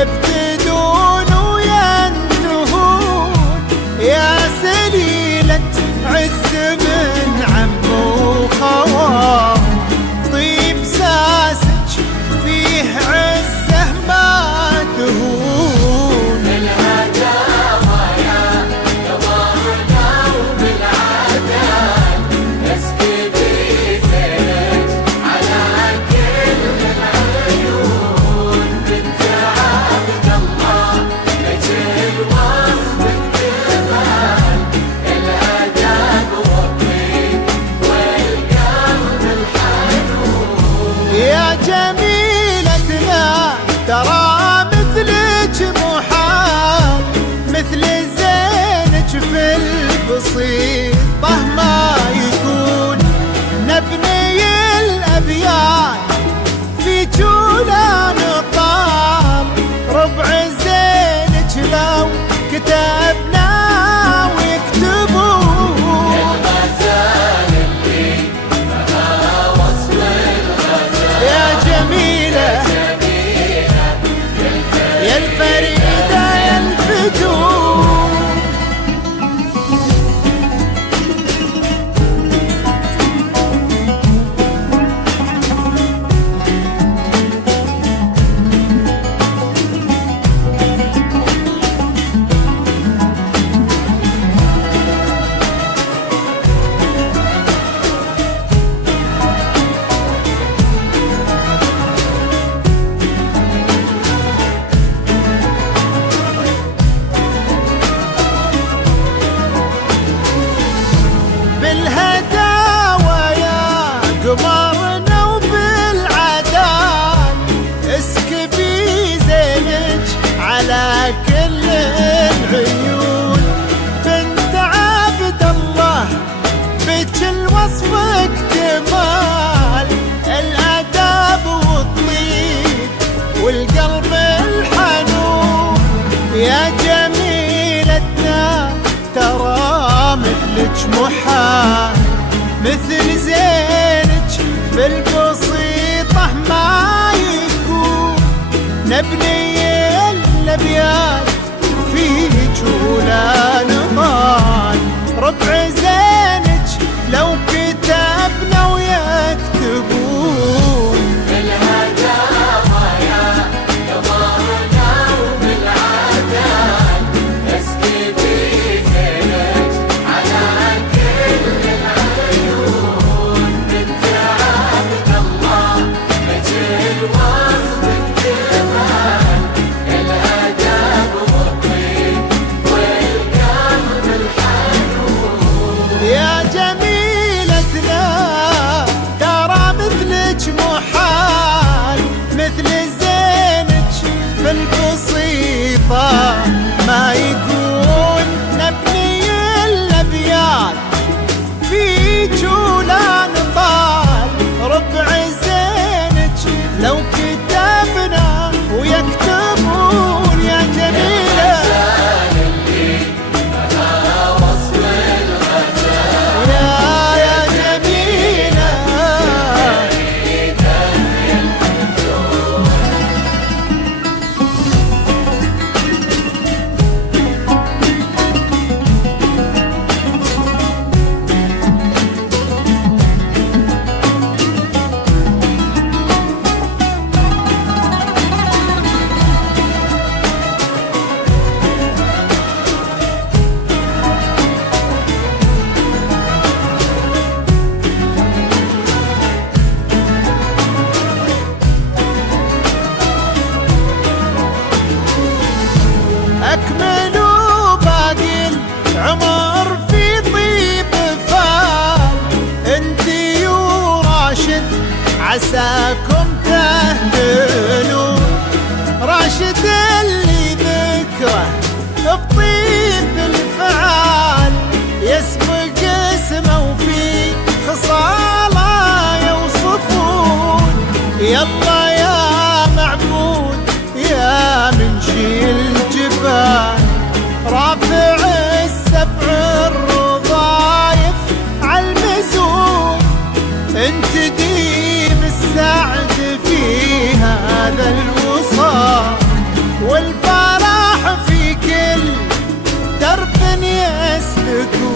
يبتدون وينتهون، يا سليلة عز من عم وخوان، طيب ساسج فيه عزه ما تهون. بالهداوة يا قمرنا وبالعدال، اسكبي زينك على كل العيون. بنت عبد الله نجل وصفك جمال، الاداب والطيب والقلب الحنون. يا جميلتنا ترى مثلك محال، مثل زينك في البسيطة ما يكون. نبني الأبيات في جولا نطال، ربع زينك لو كتبنا ويكتبون. الغزال اللي بها وصف الغزال، يا جميلة يا الفريدة يا الفتون. بالهداوة يا قمرنا وبالعدال، اسكبي زينك على كل العيون. بنت عبد الله بك الوصف اكتمال، الاداب والطيب والقلب الحنون. يا جميلتنا ترى مثلك محال، مثل زينك في البسيطة ما يكون. نبني الأبيات في جولا نضال، ربع زينك لو كتبنا ويكتبون. بالهداوة يا قمرنا وبالعدال، اسكبي زينك على كل العيون. بنت عبد الله نجل وصفك جمال، الاداب والطيب والقلب الحنون. يا جميلتنا ترى مثلك محال، مثل زينك في البسيطة ما يكون. نبني الأبيات في جولا نطال، ربع زينك لو كتبنا ويكتبون. يا جميلة وصف الغزال، يا جميلة أكملوا باقي العمر في طيب فال، انتي وراشد عساكم تهدلون. راشد اللي ذكره بطيب الفعال، يسبق اسمه وفي خصاله يوصفون. يلا يا معبود يا منشي الجبال، رافع السبع الرضايف عالمزون. انت ديم السعد في هذا الوصال، تكون